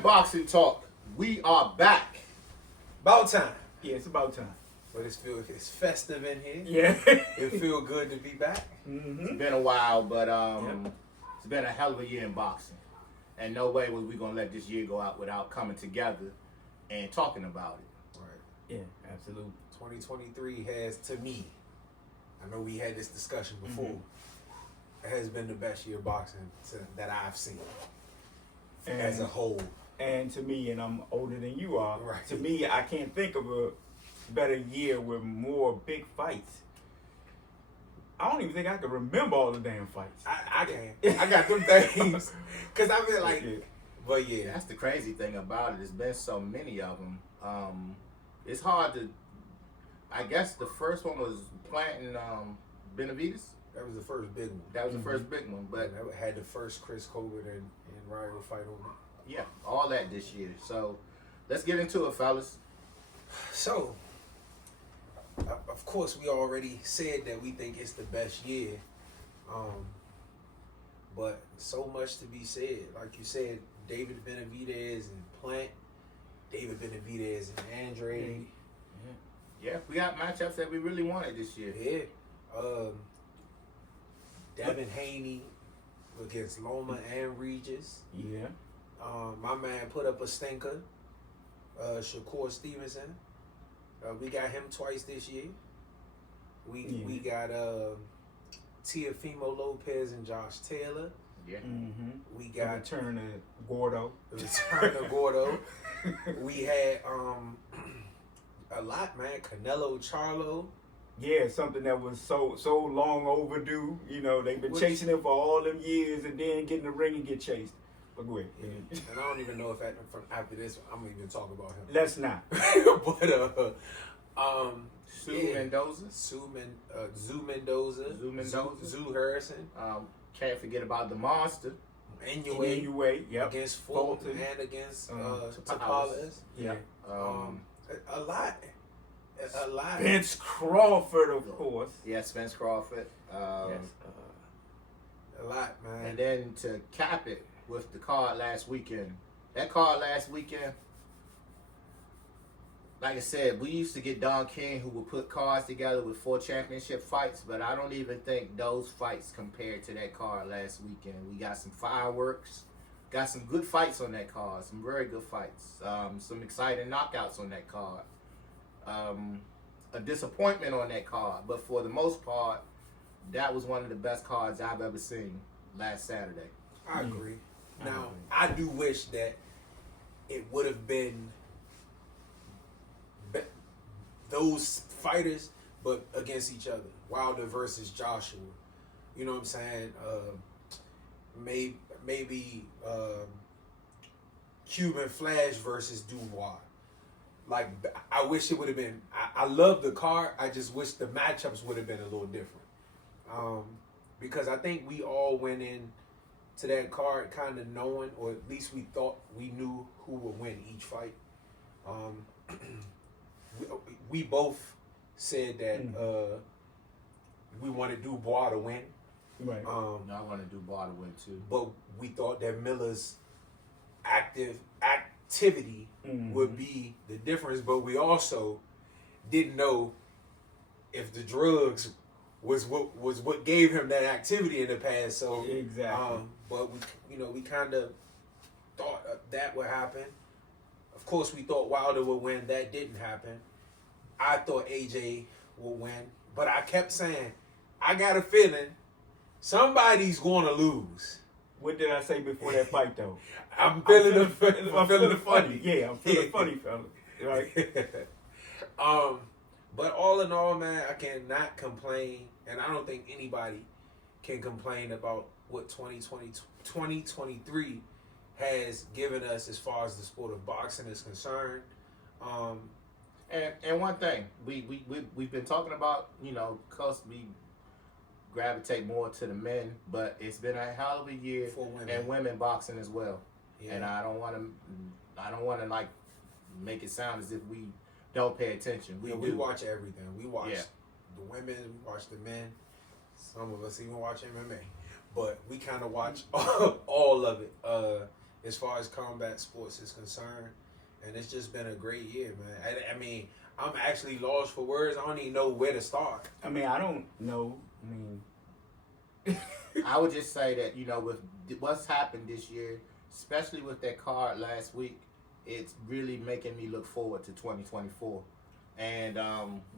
EM Boxing Talk. We are back. About time. Yeah, it's about time. But it's festive in here. Yeah. It feel good to be back. It's been a while, but it's been a hell of a year in boxing. And no way was we going to let this year go out without coming together and talking about it. Right. Yeah, absolutely. 2023 has, to me, I know we had this discussion before, it has been the best year of boxing that I've seen And, as a whole. and to me, and I'm older than you are, Right. to me, I can't think of a better year with more big fights. I don't even think I can remember all the damn fights. I can. I got them things. Because I feel like, Yeah. but yeah. That's the crazy thing about it. There's been so many of them. It's hard to. I guess the first one was planting Benavides. That was the first big one. That was the first big one. But That had the first Chris Colbert and Ryo fight on it. yeah, all that this year. So let's get into it, fellas. So, of course, we already said that we think it's the best year. But so much to be said. Like you said, David Benavidez and Plant, David Benavidez and Andre. Yeah, we got matchups that we really wanted this year. Yeah. Devin Haney against Loma and Regis. Yeah. My man put up a stinker. Shakur Stevenson. We got him twice this year. We got Teofimo Lopez and Josh Taylor. Yeah. We The got return of Gordo. the return of Gordo. We had a lot, man. Canelo Charlo. Yeah, something that was so long overdue. You know, they've been chasing him for all them years and then get in the ring and get chased. But go ahead. And I don't even know if after this I'm gonna even talk about him. Let's not. But Sue Mendoza. Zoo Mendoza. Zoo Mendoza. Zoo Harrison. Can't forget about the monster. Anyway, Yep. against Fulton Fulton. and against Tapales. Tapales. Yeah. A lot. Vince Crawford, of course. Yeah, Spence Crawford. Yes. A lot, man. And then to cap it with the card last weekend. That card last weekend, like I said, we used to get Don King who would put cards together with 4 championship fights, but I don't even think those fights compared to that card last weekend. We got some fireworks, got some good fights on that card, some very good fights, some exciting knockouts on that card. A disappointment on that card, but for the most part, that was one of the best cards I've ever seen last Saturday. I agree. Now, I do wish that it would have been those fighters, but against each other. Wilder versus Joshua. You know what I'm saying? Maybe Cuban Flash versus Dubois. Like, I wish it would have been. I love the card. I just wish the matchups would have been a little different. Because I think we all went in to that card kind of knowing, or at least we thought we knew who would win each fight. We both said that we wanted Dubois to win. Right. I want to do Dubois to win too. But we thought that Miller's activity would be the difference. But we also didn't know if the drugs was what gave him that activity in the past. So Exactly. but we kind of thought that would happen. Of course, we thought Wilder would win. That didn't happen. I thought AJ would win, but I kept saying, I got a feeling somebody's going to lose. What did I say before that fight, though? I'm feeling the funny. Yeah, I'm feeling funny, fella. Right. But all in all, man, I cannot complain, and I don't think anybody can complain about what 2023 has given us as far as the sport of boxing is concerned. And one thing, we've been talking about, because we gravitate more to the men, but it's been a hell of a year For women. and women boxing as well. Yeah. And I don't want to like make it sound as if we don't pay attention. We watch everything. We watch Yeah. the women, we watch the men. Some of us even watch MMA, but we kind of watch all of it. as far as combat sports is concerned, and it's just been a great year, man. I mean, I'm actually lost for words. I don't even know where to start. I mean, I don't know. I mean, I would just say that, you know, with what's happened this year, especially with that card last week, it's really making me look forward to 2024. And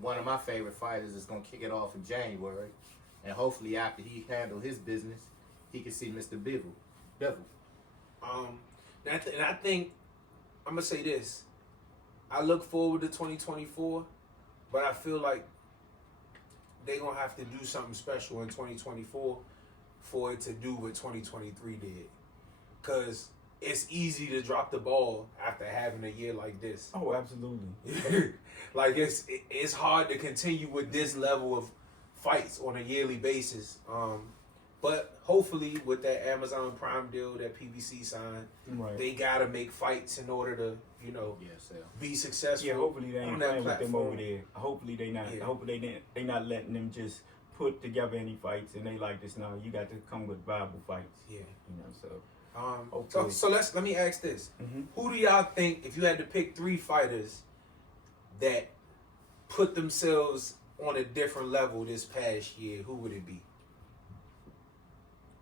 one of my favorite fighters is going to kick it off in January. And hopefully after he handled his business, he can see Mr. Bivol. And I think, I'm going to say this. I look forward to 2024, but I feel like they're going to have to do something special in 2024 for it to do what 2023 did. Because it's easy to drop the ball after having a year like this. oh, absolutely. Like, it's hard to continue with this level of fights on a yearly basis. But hopefully with that Amazon Prime deal that PBC signed, Right. they got to make fights in order to, you know, be successful. Yeah, hopefully they on ain't that playing with them platform. over there. Hopefully they not. Yeah. Hopefully they not letting them just put together any fights and they like this. Now you got to come with viable fights. Yeah. You know, so. So, so let me ask this: Who do y'all think, if you had to pick 3 fighters that put themselves on a different level this past year, who would it be?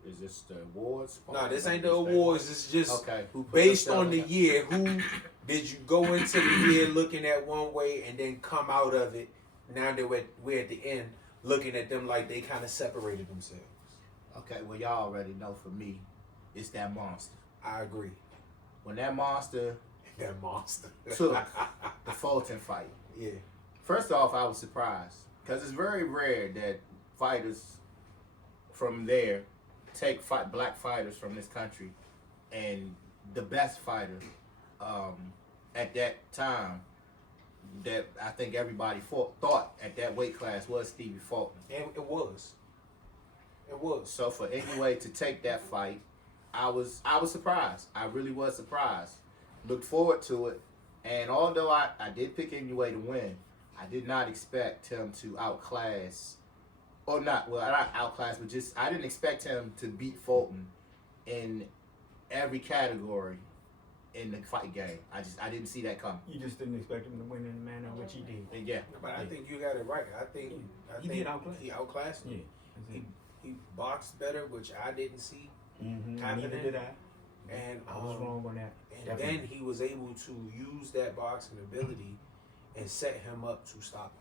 Is this the awards? No, this ain't the awards. It's just okay. Who put based themselves on the year. Who did you go into the year looking at one way and then come out of it? Now that we're at the end, looking at them like they kind of separated themselves. Okay, well, y'all already know for me, it's that monster. I agree. When that monster That monster took the Fulton fight, Yeah. first off, I was surprised because it's very rare that fighters from there take black fighters from this country, and the best fighter at that time that I think everybody thought at that weight class was Stevie Fulton. And it was. It was. So for Anyway to take that fight, I was surprised. I really was surprised. Looked forward to it, and although I did pick Anyway to win, I did not expect him to outclass, or not outclass, but just I didn't expect him to beat Fulton in every category in the fight game. I didn't see that coming. You just didn't expect him to win in the manner in which he did. And yeah, But I think you got it right. I think He did outclass. He outclassed him. Yeah. He boxed better, which I didn't see. Mm-hmm. Happening. Neither did I. And I was wrong on that. And Definitely. then he was able to use that boxing ability and set him up to stop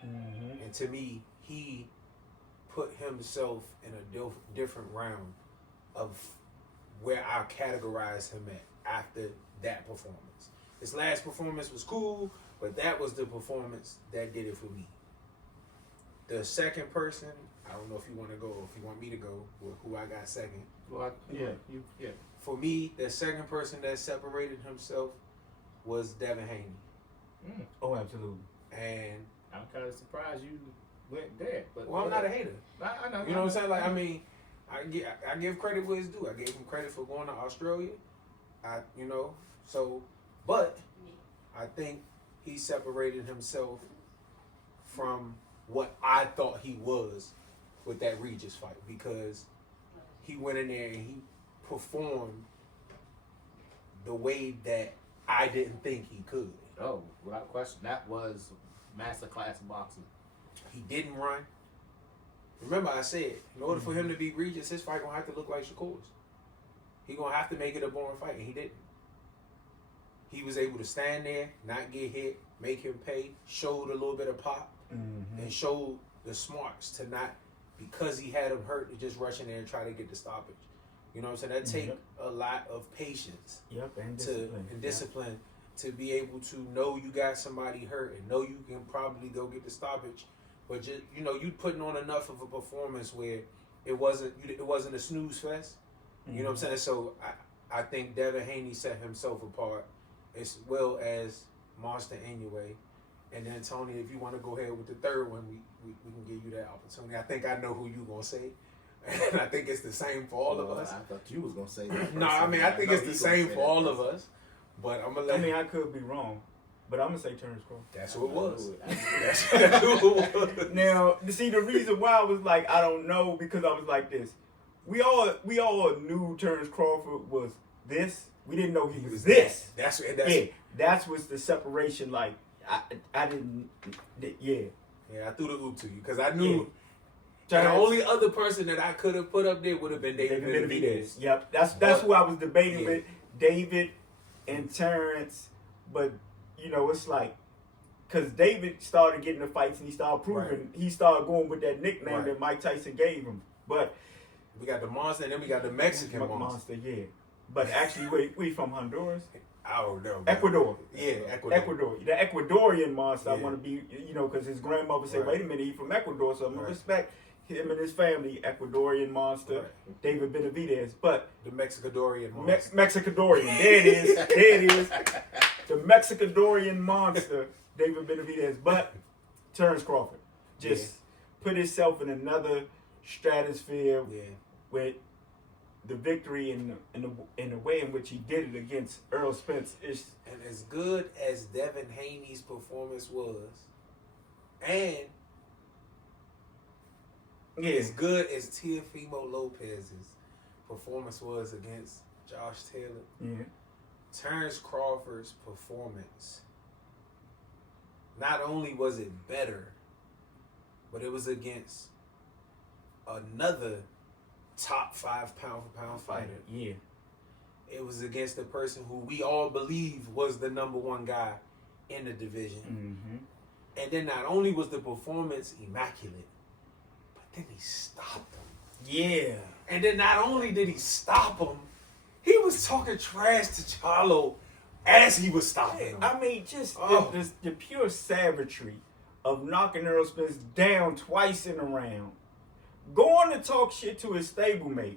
him. Mm-hmm. And to me, he put himself in a different round of where I categorize him at after that performance. His last performance was cool, but that was the performance that did it for me. The second person, I don't know if you want to go or if you want me to go with who I got second. well, Yeah. For me, the second person that separated himself was Devin Haney. Oh, absolutely. And, I'm kind of surprised you went there. But well, I'm not a hater. I know. You know what I'm saying? Like, I mean, I give credit where it's due. I gave him credit for going to Australia. But I think he separated himself from what I thought he was with that Regis fight, because he went in there and he performed the way that I didn't think he could. Oh, without question, that was masterclass boxing. He didn't run. Remember, I said, in order for him to beat Regis, his fight gonna have to look like Shakur's. He gonna have to make it a boring fight, and he didn't. He was able to stand there, not get hit, make him pay, showed a little bit of pop, Mm-hmm. and showed the smarts to not, because he had him hurt, to just rush in there and try to get the stoppage. You know what I'm saying? That take a lot of patience Yep, and to discipline. and discipline to be able to know you got somebody hurt and know you can probably go get the stoppage, but just you putting on enough of a performance where it wasn't a snooze fest. You know what I'm saying? So I think Devin Haney set himself apart, as well as Monster Anyway. And then Tony, if you want to go ahead with the third one, we can give you that opportunity. I think I know who you gonna say, and I think it's the same for all of us. I thought you was gonna say that. No, I mean I think it's the same for all of us. But I'm gonna let. I mean, I could be wrong, but I'm gonna say Terrence Crawford. That's who it was. That's That's who it was. Now, see, the reason why I was like, I don't know, because I was like this. We all knew Terrence Crawford was this. We didn't know he was this. That's Yeah, that's what's the separation. Like I didn't. Yeah. Yeah, I threw the oop to you because I knew the Terrence- only other person that I could have put up there would have been David Benavidez. Yep, that's who I was debating Yeah. with, David and Terrence. But you know, it's like because David started getting the fights and he started proving. Right. He started going with that nickname Right. that Mike Tyson gave him. But We got the monster, and then we got the Mexican monster. monster, yeah. But actually, we from Honduras, I don't know. Ecuador. Yeah, Ecuador. Ecuador, the Ecuadorian monster. I Yeah. want to be, you know, because his grandmother said, Right. "Wait a minute, he's from Ecuador, so I'm gonna Right. respect him and his family." Ecuadorian monster, Right. David Benavidez. But The Mexicadorian monster. Mexicadorian, there it is, there it is, the Mexicadorian monster, David Benavidez. But Terrence Crawford just put himself in another stratosphere Yeah. with the victory and the way in which he did it against Earl Spence is. And as good as Devin Haney's performance was, and Yeah, as good as Teofimo Lopez's performance was against Josh Taylor, yeah. Terrence Crawford's performance, not only was it better, but it was against another top 5 pound-for-pound fighter. Yeah. It was against the person who we all believe was the number one guy in the division. Mm-hmm. And then not only was the performance immaculate, but then he stopped him. Yeah. And then not only did he stop him, he was talking trash to Charlo as he was stopping him. I mean, just Oh. the pure savagery of knocking Earl Spence down twice in a round, going to talk shit to his stablemate,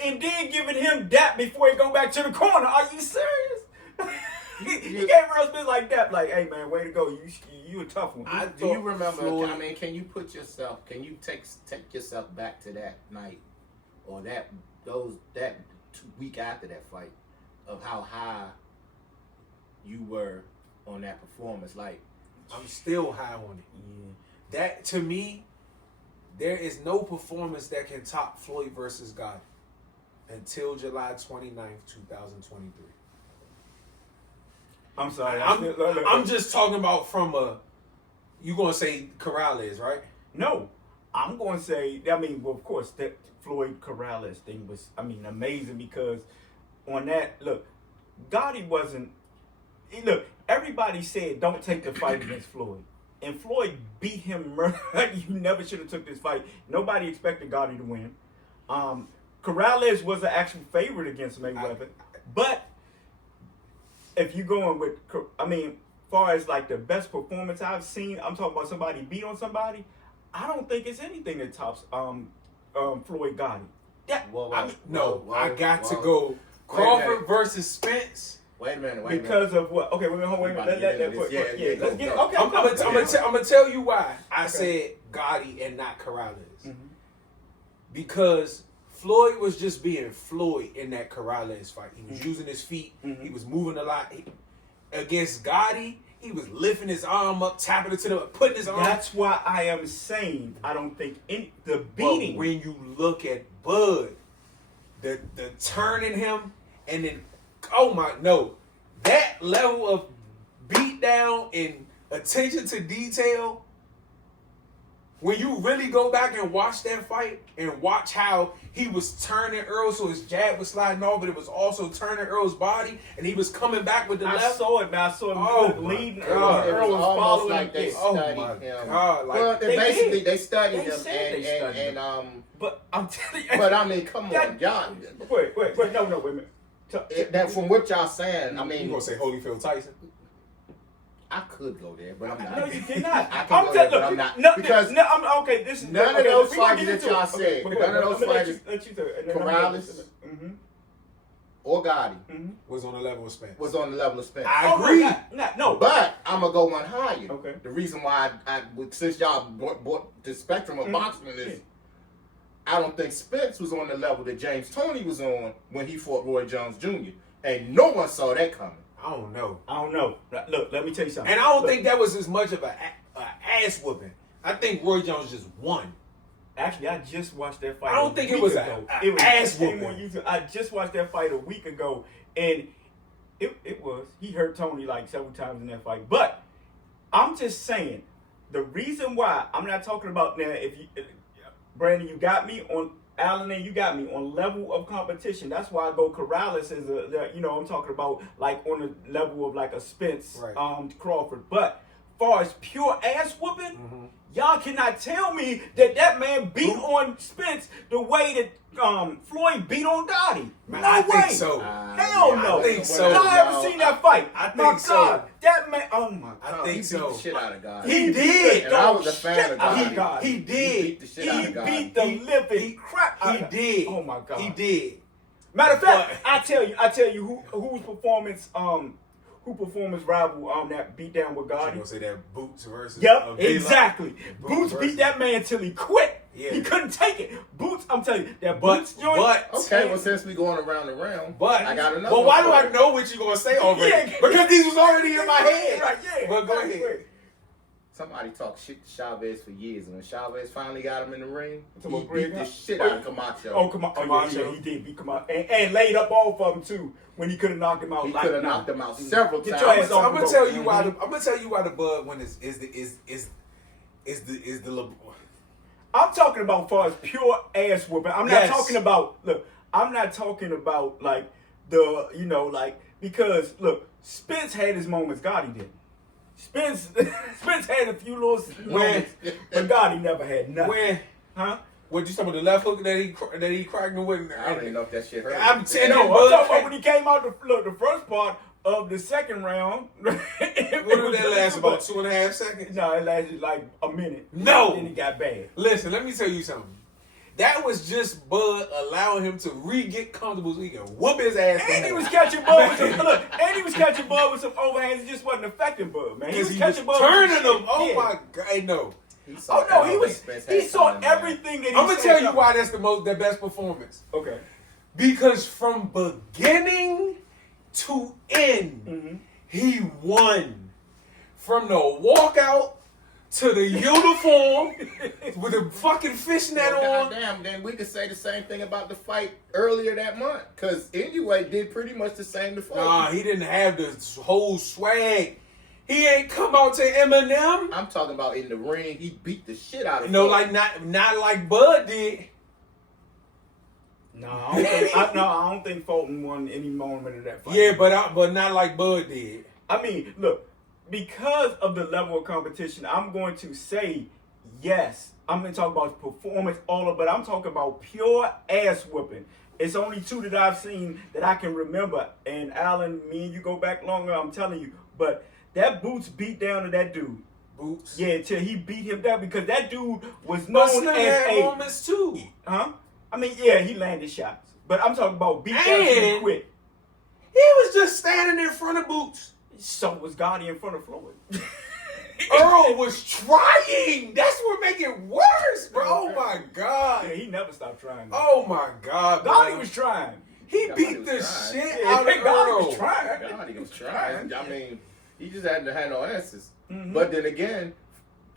and then giving him that before he go back to the corner. Are you serious? he gave Earl Spence like that, like, "Hey man, way to go. You a tough one." Do you remember? Floyd- I mean, can you put yourself? Can you take yourself back to that night, or that week after that fight, of how high you were on that performance? Like, I'm still high on it. Yeah. That, to me, there is no performance that can top Floyd versus Gotti until July 29th, 2023. I'm sorry. I'm just talking about from a, you going to say Corrales, right? No, I'm going to say, I mean, well, of course, that Floyd Corrales thing was, I mean, amazing because on that, look, Gotti wasn't, look, everybody said don't take the fight against Floyd. And Floyd beat him. You never should have took this fight. Nobody expected Gotti to win. Corrales was an actual favorite against Mayweather. But if you're going with, I mean, far as like the best performance I've seen, I'm talking about somebody beat on somebody. I don't think it's anything that tops Floyd Gotti. That, I got to go Crawford versus Spence. Wait a minute. because of what? Okay, wait a minute. Let's get it. Let's get it. Okay, I'm gonna tell you why I said Gotti and not Corrales. Mhm. Because Floyd was just being Floyd in that Corrales fight. He was using his feet. Mhm. He was moving a lot. Against Gotti, he was lifting his arm up, tapping it to the, putting his arm. That's why I am saying I don't think the But beating. when you look at Bud, the turning him, and then that level of beat down and attention to detail. When you really go back and watch that fight and watch how he was turning Earl, so his jab was sliding off, but it was also turning Earl's body, and he was coming back with the I left. saw it, man. I saw him Oh, leading. my God. it Earl was was almost following like him. they Yeah. Oh studied my him. God! Like, Well, They basically did. they studied They him, said they studied him. But I'm telling you. but I mean, come That- on, y'all. Wait, no, wait a minute. That from what y'all saying, I you mean, gonna say Holyfield Tyson? I could go there, but I'm not. No, you cannot. I can go there, but I'm not. Because I'm okay. This is none of okay, those we gonna fighters get that into y'all it. said, but none go of ahead. those I'm gonna fighters, let you do it. And then Corrales, Mm-hmm. or Gotti Mm-hmm. Was on the level of Spence. was on the level of Spence. I agree. No. But I'm gonna go one higher. Okay. The reason why since y'all brought the spectrum of boxing is, Yeah. I don't think Spence was on the level that James Toney was on when he fought Roy Jones Jr. And no one saw that coming. I don't know. I don't know. Look, let me tell you something. And I don't Look, think that was as much of a ass whooping. I think Roy Jones just won. Actually, I just watched that fight. I don't think it was ago. a It was ass came on whooping. YouTube. I just watched that fight a week ago, and it was. He hurt Tony like several times in that fight. But I'm just saying, the reason why I'm not talking about now. If you, Brandon, you got me on. Allen, and you got me on level of competition. That's why I go Corrales as I'm talking about like on the level of like a Spence, Right. Crawford. But far as pure ass whooping, y'all cannot tell me that man beat on Spence the way that Floyd beat on Gotti. Man, No I way. think so. Hell no. I think so. Y'all ever seen that fight? I think My so. God, that man. Oh my God. I He think beat so. the shit out of God. He did. And I was a fan of Gotti. God. He He did. beat the shit out He of God. beat the living crap out He of did. Oh my God. He did. Matter of fact, But- I tell you whose performance rival that beat down with You Gotti. gonna say that Boots versus? Yep, Villa? exactly. Boots versus- beat that man till he quit. Yeah. He couldn't take it. Boots, I'm telling you, that But Boots joint. Okay, well, since we going around the round, But I got another. Well, why do one. I know what you gonna say already? Yeah. Because these was already in my head. Right, yeah. But go ahead. Somebody talked shit to Chavez for years, and when Chavez finally got him in the ring, So he what, Greg beat the got? shit out of Camacho. Oh, come on. Oh, yeah, Camacho. he did beat Camacho. And laid up off of him, too, when he could have knocked him out. He like, could have nah. knocked him out several Get times. your ass off I'm gonna the tell rope. you why. I'm gonna tell you why the Bud one is the Le- I'm talking about far as pure ass whooping. I'm not Yes. talking about I'm not talking about like the because look, Spence had his moments, Gotti didn't. Spence had a few little moments, but Gotti never had nothing. when Huh? what you talking about the left hook that he cracked him with? I don't even know if that shit hurt. I'm telling No, you, I'm Bud. talking about when he came out the first part of the second round. What did that last about 2.5 seconds? No, it lasted like a minute. No. Then it got bad. Listen, let me tell you something. That was just Bud allowing him to get comfortable so he can whoop his ass. And he was catching Bud with some and he was catching Bud with some overhands. It just wasn't affecting Bud, man. He was catching Bud with turning some them. shit. Oh Yeah. my God, no. He saw Oh no, everything Spence he had saw coming, man. everything that he I'm gonna said tell you coming. why that's the best performance. Okay. Because from beginning to end, he won. From the walkout to the uniform with the fucking fishnet Well, on. goddamn, then we could say the same thing about the fight earlier that month. Because Inoue did pretty much the same to Floyd. Nah, he didn't have the whole swag. He ain't come out to Eminem. I'm talking about in the ring, he beat the shit out of No, Floyd. like not like Bud did. No, I don't think Fulton won any moment of that fight. Yeah, but not like Bud did. I mean, look, because of the level of competition, I'm going to say yes. I'm going to talk about performance, but I'm talking about pure ass whooping. It's only two that I've seen that I can remember. And Alan, me and you go back longer, I'm telling you. But that Boots beat down to that dude. Boots. Yeah, till he beat him down because that dude was But known Slim as had a... moments too. Huh? I mean, yeah, he landed shots. But I'm talking about beat down till he And- quit. He was just standing in front of Boots. So was Gotti in front of Floyd. Earl was trying. That's what make it worse, bro. Oh my Yeah, God. he never stopped trying. Oh my God, bro. Gotti was trying. He Gotti beat was the trying. shit Yeah, out of Gotti Earl. was trying. God, he was trying. I mean, he just hadn't had no answers. Mhm. But then again,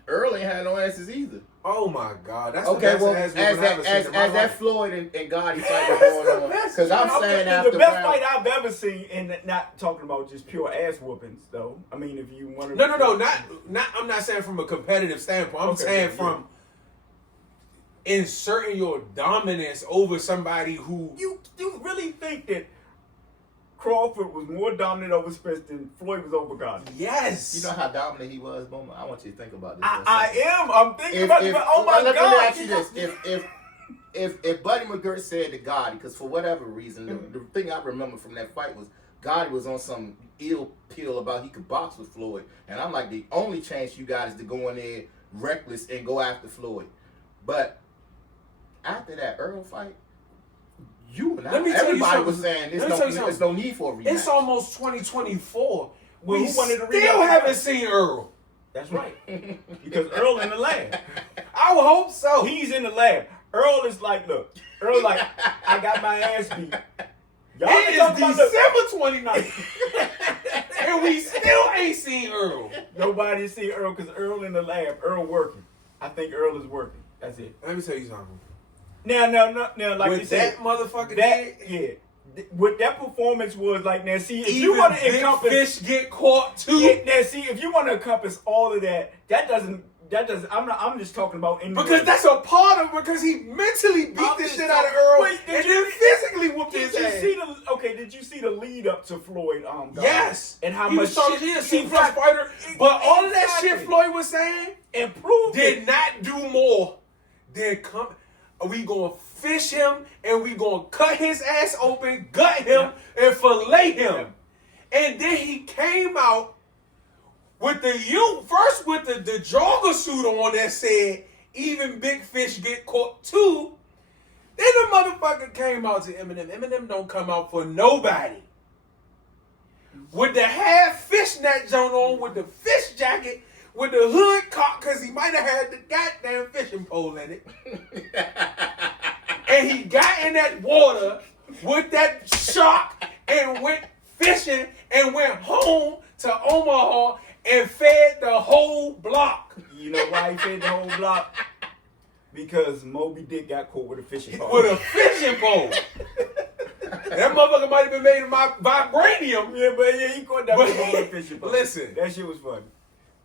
Earl ain't had no answers either. Oh my God. That's Okay, the well, best as ass whooping I've ever seen in my that life. Floyd and Gotti fight was That's going the on, best. because I'm Okay, saying the after best round, fight I've ever seen, and not talking about just pure ass whoopings, though. I mean, if you want to. No. Not. I'm not saying from a competitive standpoint. I'm Okay, saying yeah. from inserting your dominance over somebody who. You really think that Crawford was more dominant over Spence than Floyd was over Gotti? Yes. you know how dominant he was, Bowman? I want you to think about this. for a I second. am. I'm thinking about it. Oh my let God! me ask you this: if Buddy McGirt said to Gotti, because for whatever reason, the thing I remember from that fight was Gotti was on some ill pill about he could box with Floyd, and I'm like, the only chance you got is to go in there reckless and go after Floyd. But after that Earl fight, you and Let me I, tell you everybody was something. saying Let me tell you there's no need for a rematch. It's almost 2024. Well, We who wanted to still rematch? haven't seen Earl. That's right. Because Earl in the lab. I would hope so. He's in the lab. Earl is like, look. Earl like, I got my ass beat. Y'all It can is talk about December 29th. And we still ain't seen Earl. Nobody see Earl because Earl in the lab. Earl working. I think Earl is working. That's it. Let me tell you something. Now, like you With said, that motherfucker that did, what that performance was like. Now, see, if even you want to big encompass, fish get caught too. yeah, now, see, if you want to encompass all of that, that doesn't. I'm just talking about in the Because ring. that's a part of because he mentally beat I'm the just shit out of talking- Earl Wait, and then physically whooped Did his you ass. see the Did you see the lead up to Floyd? Yes, and how he much was talking, shit he a C+ Exactly. fighter, but all of that Exactly. shit Floyd was saying Improved did it. not do more than come. We gonna fish him and we gonna cut his ass open, gut him, and fillet him. And then he came out with first with the jogger suit on that said even big fish get caught too. Then the motherfucker came out to Eminem. Eminem don't come out for nobody. With the half fishnet joint on, with the fish jacket, with the hood cocked, because he might have had the goddamn fishing pole in it. And he got in that water with that shark and went fishing and went home to Omaha and fed the whole block. You know why he fed the whole block? Because Moby Dick got caught with a fishing pole. With a fishing pole. That motherfucker might have been made of my vibranium. Yeah, he caught that But- with a fishing pole. Listen. That shit was funny.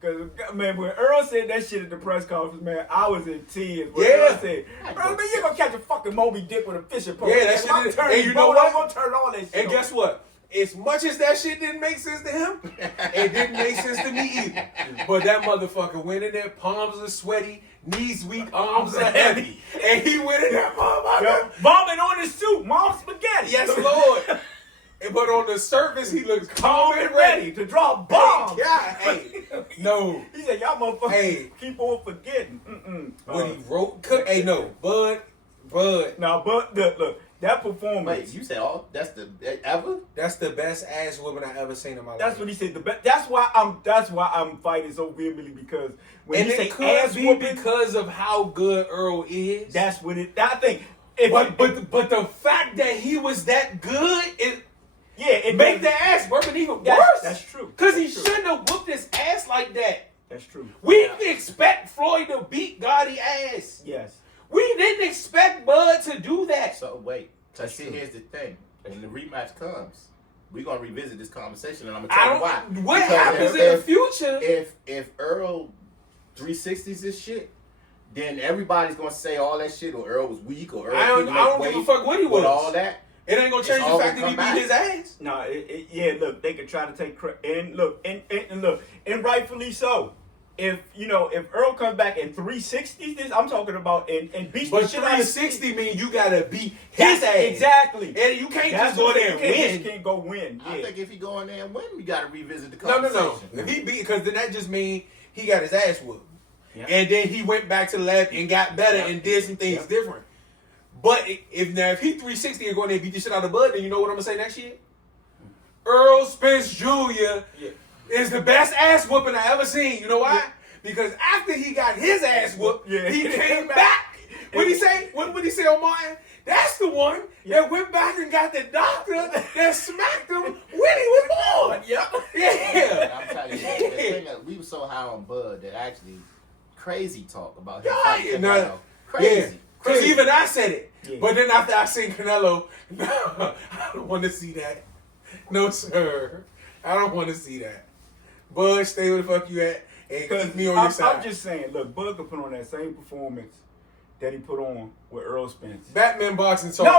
Cause man, when Earl said that shit at the press conference, man, I was in tears. When Yeah. Earl said, "Earl, man, you gonna catch a fucking Moby Dick with a fishing pole?" Yeah, that And shit I'm is- turning and you know boat, what? I'm gonna turn all that shit. And on. guess what? As much as that shit didn't make sense to him, it didn't make sense to me either. But that motherfucker went in there, palms are sweaty, knees weak, arms are heavy. And he went in there, motherfucker. Vomit on his suit, mom spaghetti. Yes, Lord. But on the surface, he looks calm and ready. to drop bombs. Yeah, hey, no. He said, "Y'all motherfuckers Hey. keep on forgetting." What he wrote, hey, no, Bud, Now, but look, that performance. Wait, you said that's the ever? that's the best ass woman I ever seen in my life. That's what he said. The best. That's why I'm fighting so vehemently because when And you say it could ass be whooping, because of how good Earl is. that's what it. I think. If But the fact that he was that good, it make make the ass whooping even That's- worse. that's true. Because he That's true. shouldn't have whooped his ass like that. That's true. We didn't expect Floyd to beat Gotti ass. Yes. We didn't expect Bud to do that. So wait, That's see, true. here's the thing. When the rematch comes, we're gonna revisit this conversation, and I'm gonna I tell you why. don't. What Because happens in the future? If Earl 360s this shit, then everybody's gonna say all that shit, or Earl was weak, or Earl I don't couldn't make give a weight, fuck what he was. with all that. It ain't gonna change It's the all fact gonna that he come beat his ass. No. Yeah. Look, they could try to take credit, and look, and rightfully so. If Earl comes back in 360s, this I'm talking about, and beats But the shit out of 360 mean you gotta beat his ass. Exactly. And you can't That's just go what there and you win. can't go win. Yeah. I think if he go in there and win, we gotta revisit the No. conversation. If he beat, because then that just means he got his ass whooped. Yeah. And then he went back to the lab and got better Yeah. and did some things Yeah. different. But if he 360 and go in there and beat the shit out of Bud, then you know what I'm gonna say next year? Earl Spence Jr. Yeah. is the best ass whooping I ever seen. You know why? Yeah. Because after he got his ass whooped, Yeah. he came back. What he say? What did he say on Martin? That's the one that went back and got the doctor that smacked him when he was born. Yep. Yeah. I'm telling you, the thing that we were so high on Bud that actually crazy talk about him Yeah, fighting you know, Canelo. Crazy. Because Crazy. even I said it. Yeah. But then after I seen Canelo, no, I don't want to see that. No, sir. I don't want to see that. Bud, stay where the fuck you at and keep me on your side. I'm just saying, look, Bud could put on that same performance that he put on with Earl Spence. Batman boxing talk. No.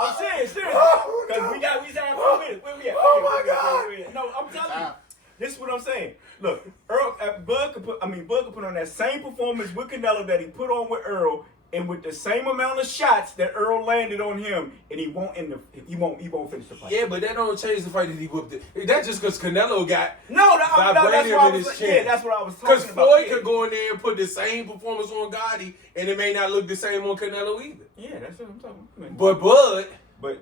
I'm serious. Oh, Because no. we got 4 minutes. Where we at? Oh, Okay, my God. where we at? No, I'm telling you. This is what I'm saying. Look, Bud could put on that same performance with Canelo that he put on with Earl, and with the same amount of shots that Earl landed on him, and he won't finish the fight. Yeah, but that don't change the fight that he whooped it. That's just because Canelo got That's what vibranium I in was. his Yeah, chin. that's what I was talking about. Because Floyd Yeah. could go in there and put the same performance on Gotti, and it may not look the same on Canelo either. Yeah, that's what I'm talking about. But Bud,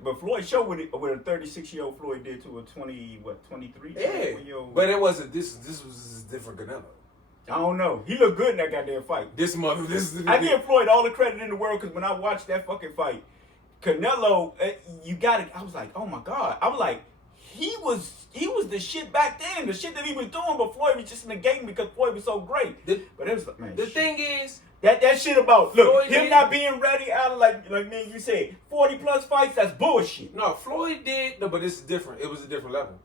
But Floyd showed what a 36-year-old Floyd did to a 23 yeah. year old. But it wasn't. This was a different Canelo. I don't know. He looked good in that goddamn fight. This is. I give Floyd all the credit in the world because when I watched that fucking fight, Canelo, I was like, oh my God. I was like, he was the shit back then. The shit that he was doing, but Floyd was just negating because Floyd was so great. But it was like, man, The thing is, that shit about look Floyd him did- not being ready out of like me and you said 40+ fights. That's bullshit. no, Floyd did. No, but this is different. It was a different level.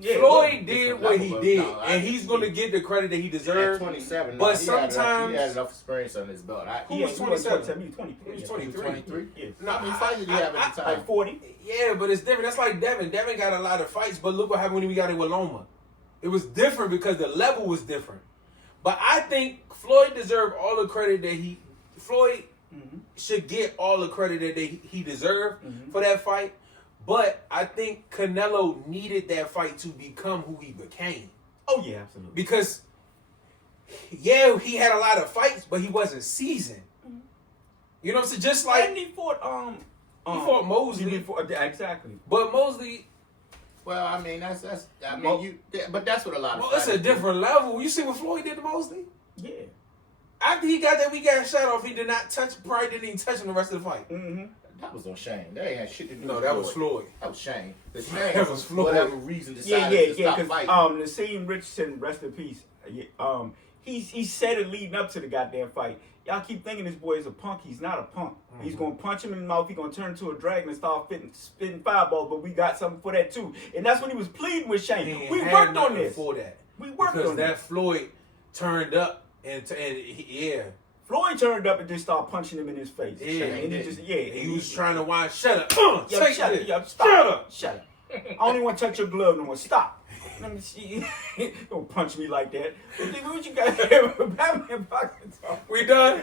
Yeah, Floyd look, did what he level, did, no, and he's going to get the credit that he At deserves. 27, But he had sometimes enough experience on his belt. Who He was he wasn't 27? He was 23. He was yeah. 23. 23. Yeah. No, How many fights did he have at the time? Like 40. Yeah, but it's different. That's like Devin. Devin got a lot of fights, but look what happened when we got in with Loma. It was different because the level was different. But I think Floyd deserved all the credit that Floyd should get all the credit that he deserved for that fight. But I think Canelo needed that fight to become who he became. Oh yeah, absolutely. Because, yeah, he had a lot of fights, but he wasn't seasoned. You know what I'm saying? Just like And he fought he fought Mosley. He fought, exactly. But Mosley, Well, I mean I mean but that's what a lot of. well, it's a fighters do. different level. You see what Floyd did to Mosley? Yeah. After he got that, we got shot off. He did not touch. Probably didn't even touch him the rest of the fight. Mm-hmm. That was on Shane. That ain't had shit to do. No, with that was Floyd. That was Shane. The That Shane was for Floyd. whatever reason Yeah, decided to yeah. stop Because fighting. Nassim Richardson, rest in peace. He said it leading up to the goddamn fight. Y'all keep thinking this boy is a punk. He's not a punk. He's gonna punch him in the mouth. He's gonna turn into a dragon and start spitting fireballs. But we got something for that too. And that's when he was pleading with Shane. He We had worked on nothing this. for that. We worked Because on that this. Floyd turned up yeah. Floyd turned up and just started punching him in his face. Yeah, and he just He was trying to whine. Shut up. Yo, Take shut this. up. Yo, stop. Shut up. Shut up. I don't even want to touch your glove no more. Stop. Let me see. Don't punch me like that. What you got here? Batman boxing talk. We done.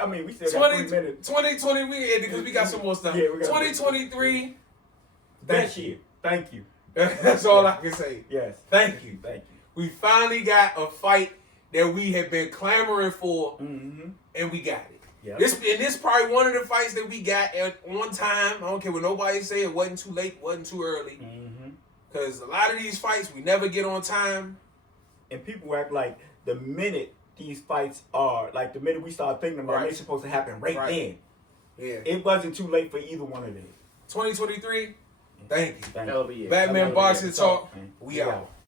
I mean, we still got 3 minutes. 2020, we ended because we got some more stuff. Yeah, we got 2023. That year. Thank you. That's all I can say. Yes. Thank you. Thank you. We finally got a fight that we have been clamoring for, Mm-hmm. and we got it. Yep. This probably one of the fights that we got at on time. I don't care what nobody say. It wasn't too late, wasn't too early. Mm-hmm. Because a lot of these fights we never get on time. And people act like the minute these fights are, like the minute we start thinking about Right. it, it's supposed to happen right then. Yeah. It wasn't too late for either one of them. 2023. Thank you. Thank Hell you. of a year. Batman Hell of a year. Boxing Talk. Man. We out.